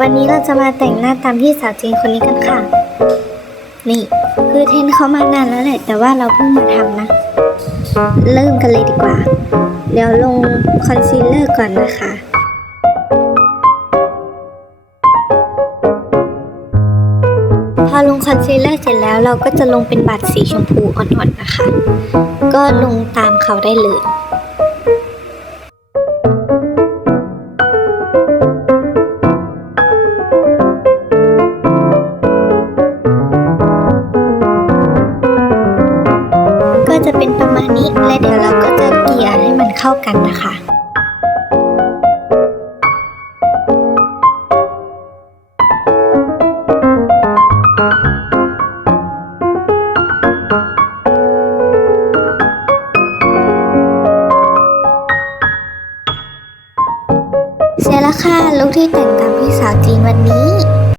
วันนี้เราจะมาแต่งหน้าตามพี่สาวจีนคนนี้กันค่ะ นี่ คือเทนเขามานานแล้วแหละ แต่ว่าเราเพิ่งมาทำนะ เริ่มกันเลยดีกว่า เดี๋ยวลงคอนซีลเลอร์ก่อนนะคะพอลงคอนซีลเลอร์เสร็จแล้วเราก็จะลงเป็นบัตรสีชมพูอ่อนๆนะคะ ก็ลงตามเขาได้เลย ก็จะเป็นประมาณนี้และเดี๋ยวเราก็จะเกลี่ยให้มันเข้ากันนะคะ เสร็จแล้วค่ะลูกที่แต่งตามพี่สาวจีนวันนี้